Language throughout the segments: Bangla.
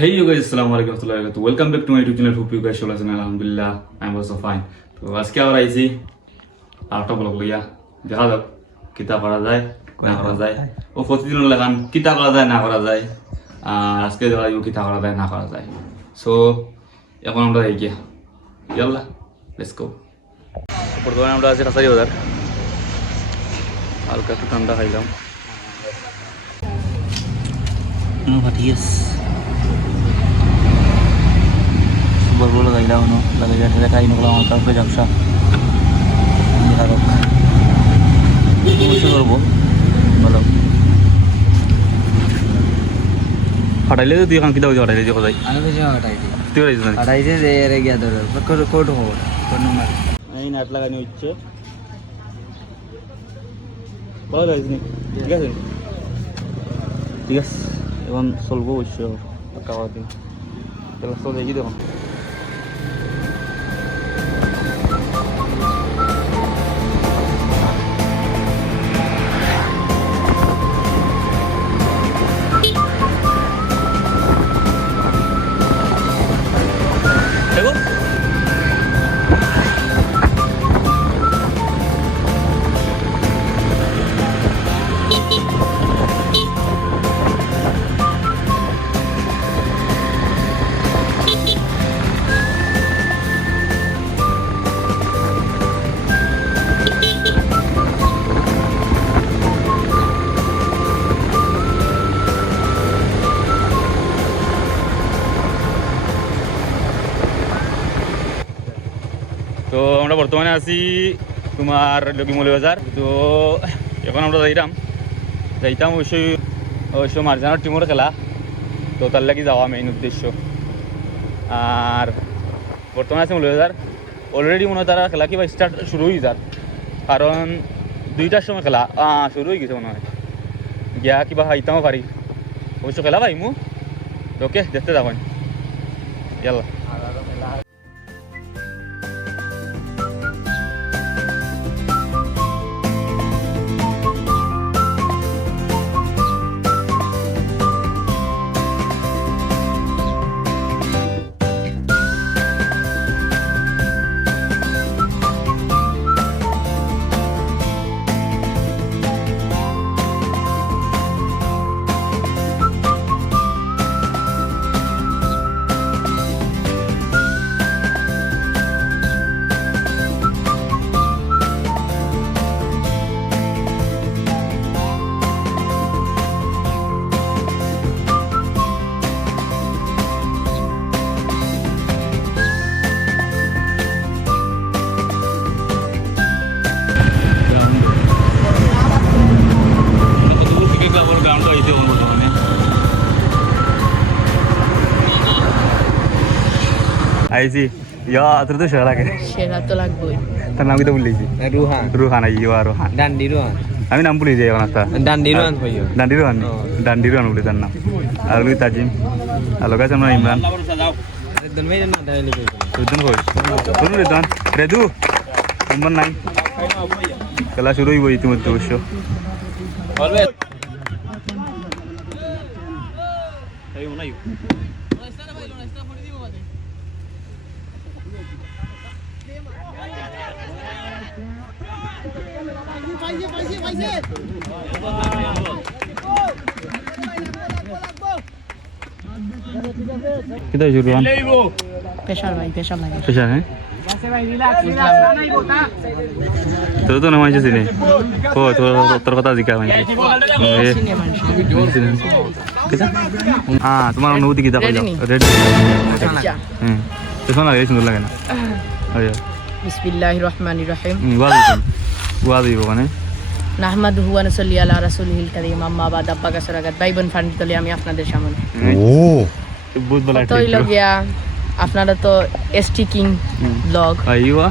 Hey you guys, assalamu alaikum warahmatullahi wabarakatuh. Welcome back to my YouTube channel. Hope you guys all are alhamdulillah. I'm also fine. তো আজকে আমরা আইছি আরেকটা ব্লগ লইয়া দেখা যাক কিতা করা যায় না করা যায় ও প্রতিদিন লাগান কিতা করা যায় না করা যায় আর আজকে দেখা যাবে কিতা করা যায় না করা যায় সো এখন আমরা যাই গিয়া ইয়াল্লা লেটস গো বর্তমানে আমরা আছি রাস্তায় বাজার হালকা একটু ঠান্ডা খাইলাম Matias Baru lagay daw no lagay sa kain ko lang ang tawag ko sa niharap siguro bo malam हटाइले तो दिखां किदा हो हटाइले जो खोदाई ano ba siya hataay त्यो राइज ना hataay se ere gya dor code ho code number এই নাট লাগানি হচ্ছে ভালো রাইজ নি ঠিক আছে ঠিক আছে এখন চলবো অবশ্য কাওয়া দিন তাহলে চল দেখি দেখো তো আমরা বর্তমানে আছি তোমার লগিমলি বাজার তো এখন আমরা যাইতাম অবশ্য মার্জানোর টিমের খেলা তো তার লাগি যাওয়া মেইন উদ্দেশ্য আর বর্তমানে আছে মৌলী বাজার অলরেডি মনে হয় তারা খেলা কিবা স্টার্ট শুরু হয়ে যার কারণ 2টার সময় খেলা শুরু হয়ে গেছে মনে হয় গিয়া কিবা খাইতামও পারি অবশ্য খেলা পাইমু ওকে দেখতে যাবেন ইয়াল্লা আইছি ইয়া তোর তো সেরা লাগে সেরা তো লাগবেই তার নাম কি তো বললেছি Ruhan রুহান আইও আর রুহান Dandi Ruhan আমি নাম বলি যাই এখন একটা Dandi Ruhan hoyo ডান্ডি রুহান বলি তার নাম আর লুই তাজিম আর লোকাস আমরা Imran Redon me na dahil ko Sudan কই শুনুন রেদন রেদু নাম্বার 9 খেলা শুরু হইব ইতিমধ্যে অবশ্য বলবে এই উনাই kita juruan পেশার ভাই পেশার লাগে pesan eh itu namanya sini oh terkota jika macam kita तुम्हारा अनुभूति kita apa ready itu mana guys dulu lagi na ayo বিসমিল্লাহিররহমানিররহিম waadi bukan নাহমাদুহু ওয়া নুসাল্লি আলা রাসূলিহিল কারীম আম্মা বাদ আব্বা কাসরাগাত ভাই বোন ফান্ড তলে আমি আপনাদের সামনে बहुत बड़ा তো হইল গিয়া আপনারা তো এসটি কিং ব্লগ আইওয়া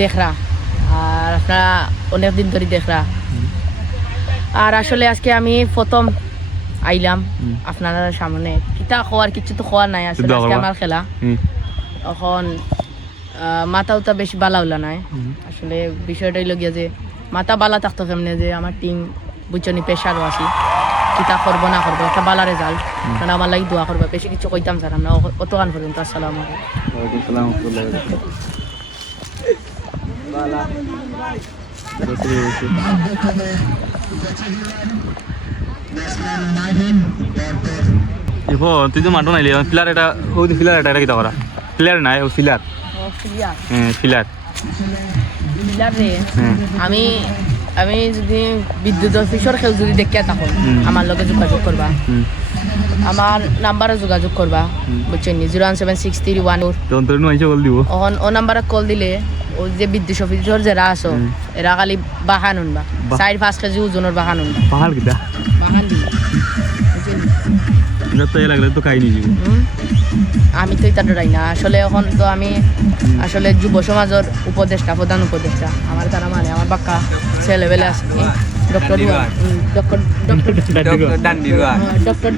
দেখরা আর আপনারা অনেক দিন ধরে দেখরা আর আসলে আজকে আমি প্রথম আইলাম আপনারা সামনে কিতা খাওয়ার কিছু তো খাওয়ার নাই আসলে আজকে আমার খেলা এখন মাথা উতা বেশি বালা হলো নাই আসলে বিষয়টা হইল গিয়া যে মাথা বালা থাকতো কেমনে যে আমার টিম বুঝছনি প্রেশারও আছি কিতা করবো না করবো একটা ভালো রেজাল্ট কারণ আমার লাগি দোয়া করবো বেশি কিছু কইতাম স্যার আমরা অত গান পর্যন্ত আসসালামু আলাইকুম। তুই তো মাঠও নাইলি ফিলার এটা ওই ফিলার এটা কিতা করা ফিলার নাই ও ফিলার ফিলার রে আমি আমি যদি বিদ্যুৎ অফিসর কেউ যদি দেখিয়া থাকুন আমার লগে যোগাযোগ করবা আমার নাম্বারে যোগাযোগ করবা বুঝছেন 0176314 ও নাম্বারে কল দিলে ও যে বিদ্যুৎ অফিসর যারা আছো এরা খালি বাহান উনবা 4-5 কেজি ওজনের বাহান উনবা পাহাড় কিতা বাহান দিবা তো লাগলে তো খাই নিয়ে আমি তো এটা ডরাই না আসলে এখন তো আমি আসলে যুব সমাজের উপদেষ্টা প্রধান উপদেষ্টা আমার তারা মানে আমার বাক্কা ছেলেবেলে আছে ডক্টর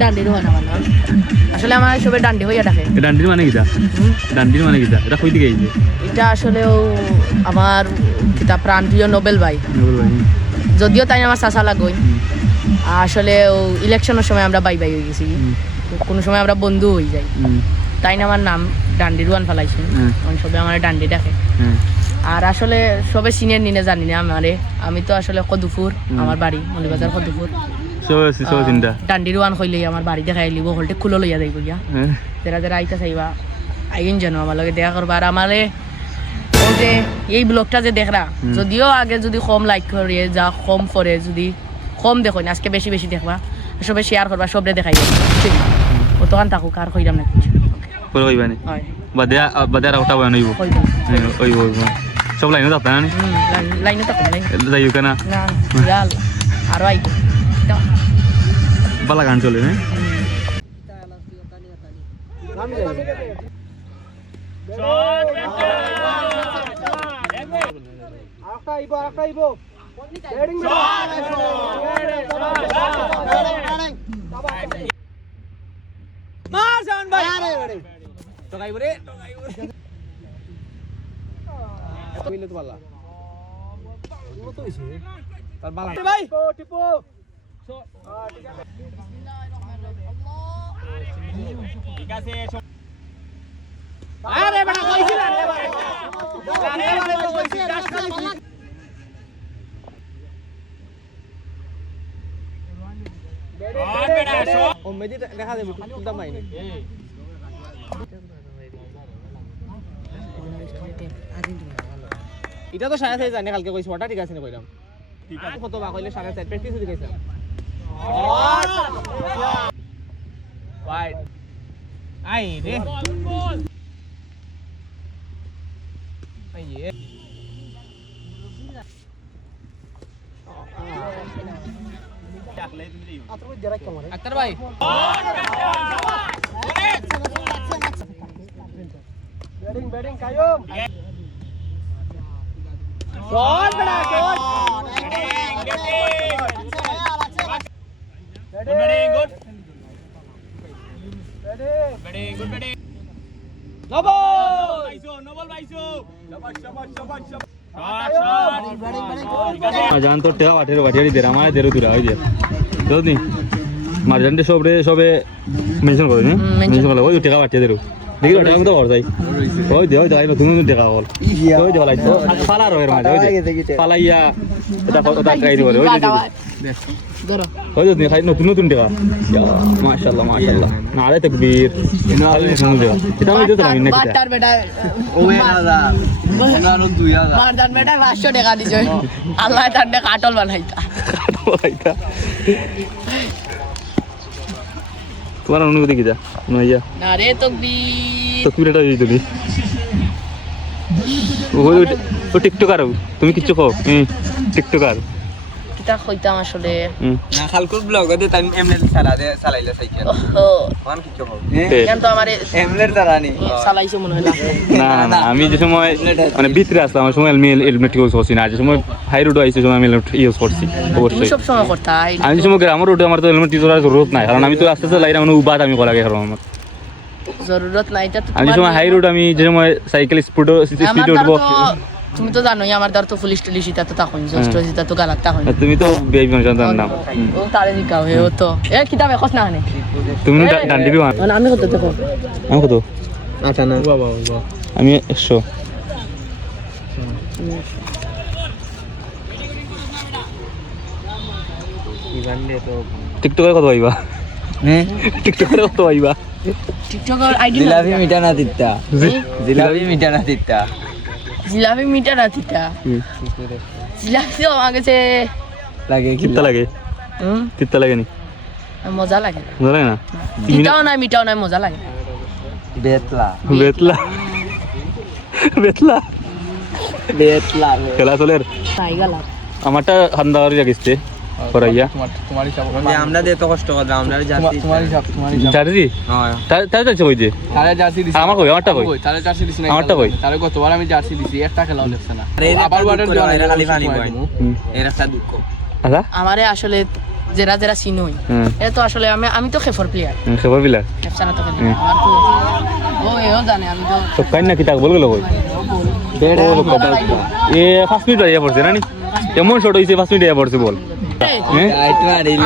ডান্ডি রোহান আমার নাম আসলে আমার সবাই ডান্ডি হইয়া ডাকে ডান্ডির মানে কিতা ডান্ডির মানে কিতা এটা কই থেকে আইছে এটা আসলেও আমার কিতা প্রাণপ্রিয় নোবেল ভাই যদিও তাই আমার চাচা লাগই আসলে ইলেকশনের সময় আমরা বাই বাই হয়ে গেছি কোনো সময় আমরা বন্ধু হয়ে যাই তাই না আমার নাম ডান্ডি রুয়ান ফেলাইছি সবাই আমার ডান্ডি ডাকে আর আসলে সবাই সিনিয়র নিনে জানি না আমি তো আসলে কদুপুর আমার বাড়ি মলিবাজার কদুপুর ডান্ডি রুয়ান কইলেই আমার বাড়ি দেখাই লিব হলটে খুলো লইয়া যাইব গিয়া যারা যারা আইতা চাইবা আইন জানো আমার লগে দেখা করবা আর আমারে ও যে এই ব্লগটা যে দেখরা যদিও আগে যদি কম লাইক করে যা কম করে যদি কম দেখো না আজকে বেশি বেশি দেখবা সবাই শেয়ার করবা সবরে দেখাই ও তখন থাকুক আর কইলাম না কিছু পরে কইবা নি হয় বাদে আর ওটা বানাইব কইবা ওই সব লাইনে যাবে না নি লাইনে থাকুক লাইন যাইও কেনা না বিড়াল আরো আইব বালা গান চলে না দেখা যাবে কোনটা মাইনে এটা তো 4:30 জানি কালকে কইছি ওটা ঠিক আছে না কইলাম ঠিক আছে কত বা কইলে 4:30 প্র্যাকটিস হই গেছে ওয়াইড আই রে আইয়ে আক্তার ভাই ব্যাটিং কায়ুম শট বড়া shot batting good batting Nobel ভাইসো জান তো টেয়া বাটিয়ারি দে আমার দেরো দুরা হই যে বুঝনি মারজানতে সবে মেনশন করে না মেনশন করে ওই টেকা বাটিয়া দেরো দেখি ওটা আমি তো কর যাই ওই দাই নতুন নতুন টেকা হল ওই দে লাইতো ফালা রয়ের মাঝে ওই দে ফালাইয়া এটা ট্রাই করে ওই দে ধরো ওই দে খাই নতুন নতুন টেকা মাশাআল্লাহ না আরে তাকবীর এটা আমি দিতে আমি না বাটার বেটা ওই দাদা এনারো 2000 মারদান বেটা 500 টাকা দিছে আল্লাহ তার কাটল বানাইতা তোমার অনুভূতি কি যা নইয়া না রে তকবীর তকবীরটা দিই তুমি ও টিকটকার তুমি কিচ্ছু কও টিকটকার কিতা কইতাম আসলে না খালকুল ব্লগ দে তাই এমএল চালাইলা সাইকেল কোন কিছু হবে কেন তো আমারে এমএল তারা নি চালাইছে মনে হয় না আমি যে সময় মানে ভিতরে আসলাম ওই সময় হেলমেট ইউজ করছি না যে সময় হাই রোড আইছে সময় আমি হেলমেট ইউজ করছি অবশ্যই সব সময় করতাই আমি যে সময় গ্রামের রোডে আমার তো হেলমেট ইউজ করার জরুরত নাই কারণ আমি তো আস্তে আস্তে লাইরা মানে উবাদ আমি করা গেলাম আমার জরুরত নাই এটা আমি সময় হাই রোড আমি যে সময় সাইকেল স্পিড উঠবো তুমি তো জানোই আমার দ্বার তো পুলিশ টুলিশ ইতা তো তখন জ্যেষ্ঠ ইতা তো গালাত তখন আর তুমি তো বিআইপি সন্তান নাম ও তারে জিকাও হে ও তো এ কিতাব এখন না হানে তুমি ডান্ডি বিমান আমি কত দেখো আমি কত আটানা আমি 100 টিকটকে কত পাইবা হ্যাঁ টিকটকে কত পাইবা টিকটকের আইডি জিলাপি মিঠা না তিতা জিলাপি মিঠা না তিতা জিলাপি মিটা না তিতা জিলাপি তো আমার কাছে লাগে কি কিত্তা লাগে কিত্তা লাগে নি মজা লাগে মজা লাগে না তিতাও নাই মিটাও নাই মজা লাগে বেতলা বেতলা বেতলা বেতলা খেলা চলের নাই গালা আমারটা হান্দা করে রাখিসতে করাইয়া আমরা দিয়ে তো কষ্ট করলাম আমরা জাতি জার্সি হ্যাঁ তাই যাচ্ছে কই যে তারে জার্সি দিছি আমার কই আমারটা কই তারে জার্সি দিছি না আমারটা কই? তারে গতবার আমি জার্সি দিছি একটা খেলাও লেখছে না আবার আবার ওয়াটার দেওয়া এরা খালি পানি সময় বয় দেবো। এর একটা দুঃখ আচ্ছা আমারে আসলে যারা যারা চিনই এটা তো আসলে আমি তো খেফর প্লেয়ার খবর বিলা খেফসানা তো খেলি আমার তো ও এও জানে আমি তো তো কাই না কিতা বল গেল কই এ 5 মিনিট আইয়া পড়ছে না নি এমন শট হইছে 5 মিনিট আইয়া পড়ছে বল হ্যাঁ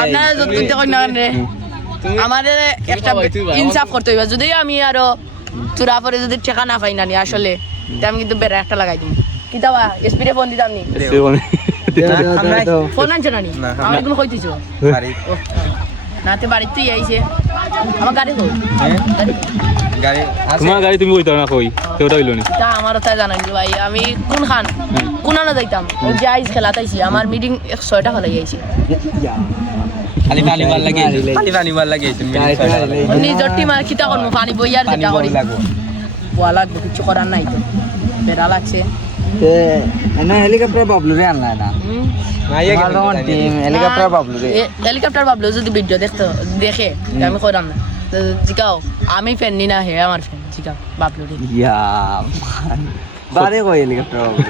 আপনারা যদি দেখুন না রে আমাদের একটা ইনসাফ করতে হইবে যদি আমি আরো তোরা পরে যদি টাকা না পাই না নি আসলে তা আমি কিন্তু বেড়া একটা লাগাই দিই কিতাবা স্পিডে ফোন দিতাম নি সে মানে ফোন আনছো না নি আমার কোনো কইতিছো নাতে বাড়িতে আইছে আমার গাড়ি কই গাড়ি কই? গাড়ি তোমার গাড়ি তুমি কইতো না কই কেউটা হইলো নি তা আমারও তাই জানাই ভাই আমি কোন খান কোন আনা যাইতাম ওই যে আইস খেলা তাইছি আমার মিটিং 100টা হলাই আইছি খালি পানি বার লাগে খালি পানি বার লাগে নিজের টিম আর কিতা করবো পানি বইয়ার যেটা করি বোয়া লাগবে কিছু করার নাই তো বেড়া লাগছে এনে হেলিকপ্টার বাবলু রে আনলা না টিম হেলিকপ্টার বাবলু রে হেলিকপ্টার ভাবলো যদি ভিডিও দেখে তা আমি করাম না তো জিকাও আমি ফ্যান নি না হে আমার ফ্যান জিকাও বাবলু রে ইয়া বারে কই হেলিকপ্টার বাবলু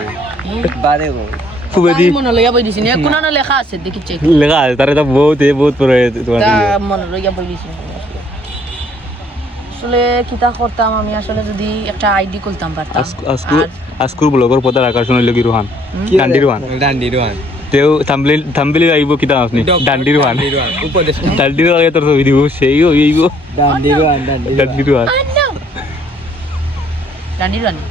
বারে কই খুবেদি মনে লইয়া বই দিছি না কোন না লেখা আছে দেখি চেক লেখা আছে তারে তো বহুত পরে তোমার তা মনে লইয়া বই দিছি আসলে কিতা করতাম আমি আসলে যদি একটা আইডি খুলতাম পারতাম আস্কুর ব্লগর পতার আকাশন লগি রোহান ডান্ডি রোহান ডান্ডি রোহান তেও থাম্বলি আইব কিতা আপনি ডান্ডি রোহান উপদেশ ডান্ডি রোহান তোর ছবি দিব সেই হইব ডান্ডি রোহান ডান্ডি রোহান ডান্ডি রানি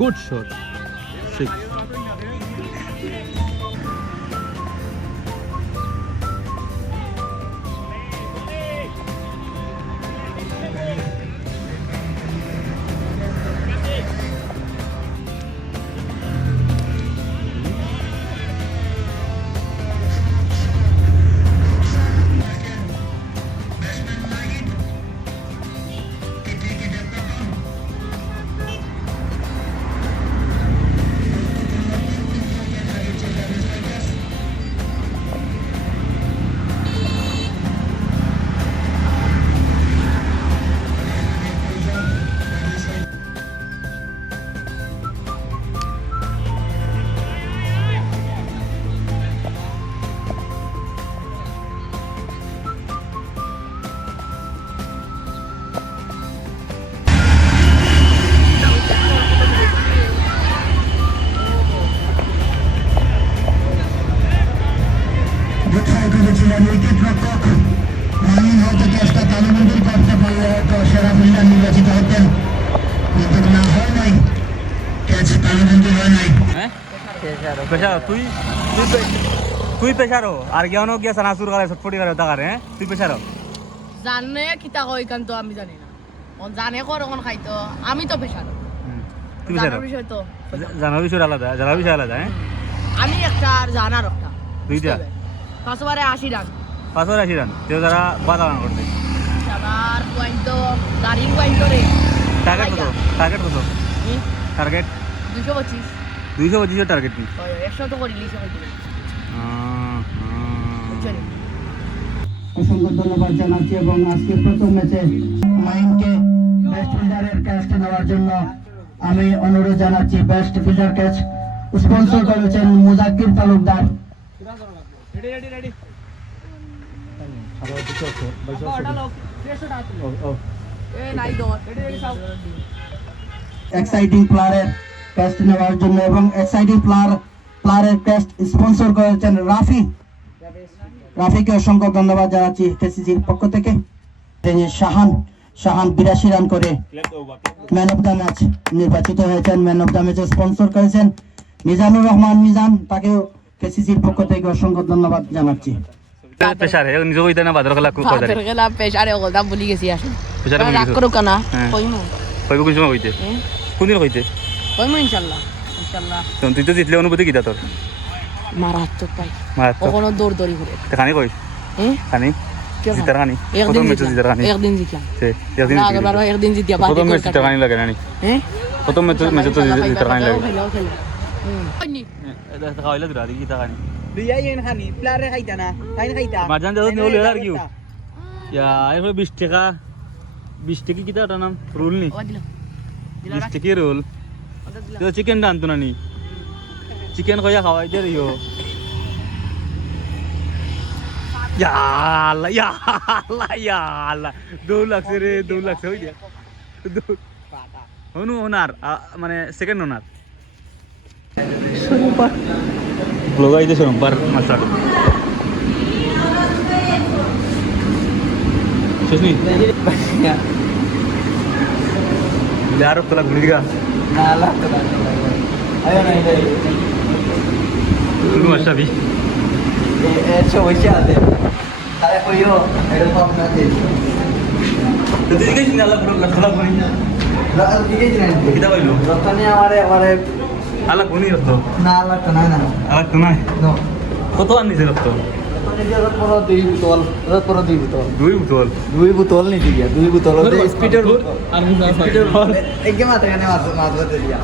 গুড শট কোথায় করেছিলেন উইকেট রক্ষক মামিন হয়তো চেষ্টা তালুবন্দী করতে পারলে হয়তো সেরা ফিল্ডার নির্বাচিত হতেন কিন্তু না হয় নাই ক্যাচ তালুবন্দী হয় নাই পেশার তুই পেশারো আর গিয়ানো গিয়া সানাসুর করে ছটফটি করে তা করে তুই পেশারো জানে কিতা কই কান তো আমি জানি না ও জানে কোন কোন খাইতো আমি তো পেশার তুই পেশারো জানার বিষয় তো জানার বিষয় আলাদা হ্যাঁ আমি একটা আর জানার একটা দুইটা পাঁচবারে 80 রান 580 রান তেও যারা 12 রান করছে আবার পয়েন্ট তো দাঁড়িয়ে পয়েন্ট করে টার্গেট কত টার্গেট 225 225 টার্গেট কি 100 তো করে লিখে হইতো অসংখ্য ধন্যবাদ জানাচ্ছি এবং আজকে প্রথম ম্যাচে মাইনকে বেস্ট ফিল্ডারের ক্যাচটি নেওয়ার জন্য আমি অনুরোধ জানাচ্ছি বেস্ট ফিল্ডার ক্যাচ স্পন্সর করেছেন মুজাক্কির তালুকদার এক্সাইটিং প্লেয়ারের টেস্ট নেওয়ার জন্য এবং এক্সাইটিং প্লেয়ারের টেস্ট স্পন্সর করেছেন রাফিকে অসংখ্য ধন্যবাদ জানাচ্ছি কেসিসির পক্ষ থেকে। শাহান 82 রান করে ম্যান অফ দ্য ম্যাচ নির্বাচিত হয়েছেন। ম্যান অফ দ্য ম্যাচে স্পন্সর করেছেন মিজানুর রহমান মিজান, তাকেও কেসিসির পক্ষ থেকে অসংখ্য ধন্যবাদ জানাচ্ছি। প্রেসার হে নিজে কইতে না বাদর খেলা খুব কইতে বাদর খেলা পেশারে ওগলটা ভুলি গেছি আসলে প্রেসারে রাগ করো কেনা হ্যাঁ। কইমু কইব কোন সময় কইতে কোনদিন কইতে কইমু ইনশাআল্লাহ তো তুই তো জিতলে অনুভূতি কিটা তোর মারাত্মক পাই মার তো কখনো দৌড় দৌড়ি করে খানি কই হ্যাঁ খানি কেন? জিতার খানি একদিন প্রথম ম্যাচে জিতার খানি একদিন জিতলাম সে একদিন না আগের বার একদিন জিতিয়া বাকি প্রথম ম্যাচে জিতার খানি লাগে না হ্যাঁ প্রথম ম্যাচে তো জিতার খানি লাগে খেলো এটা খাওয়াইলা দিরা দি কিটা খানি দুইয়া ইন খানি প্লেয়ারে খাইতা না খাইতা মারজান যাও নেওলে আর কিউ ইয়া এর 20 টাকা কিটা ওটা নাম রুল নি 20 টাকা রুল তো চিকেন ডান তো নানি চিকেন কইয়া খাওয়াই দে রিও ইয়া আল্লাহ 2 লাখ রে 2 লাখ হই দিয়া হনু ওনার মানে সেকেন্ড ওনার ব্লগ আইতে সোমবার মাসা সুস্নি यार তোলা ঘুরি গা না লাগতো না আয় না এই তুমি মাসাবি এসো বসে আছে তারে কইও এরকম না দে তো তুই কি না তোলা ঘুরি রাত দিকে জানেন কিটা কইলো রতনে আমারে আলা কোনি রতো না লাগতো না না আলা তো নাই নো কত আনিছে রতো রতনে যে রত পড়ো দুই বোতল রত পড়ো দুই বোতল দুই বোতল নিতে গিয়া দুই বোতল স্পিডের আর স্পিডের একদম মাত্র এখানে মাছ মাছ ধরতে দিয়া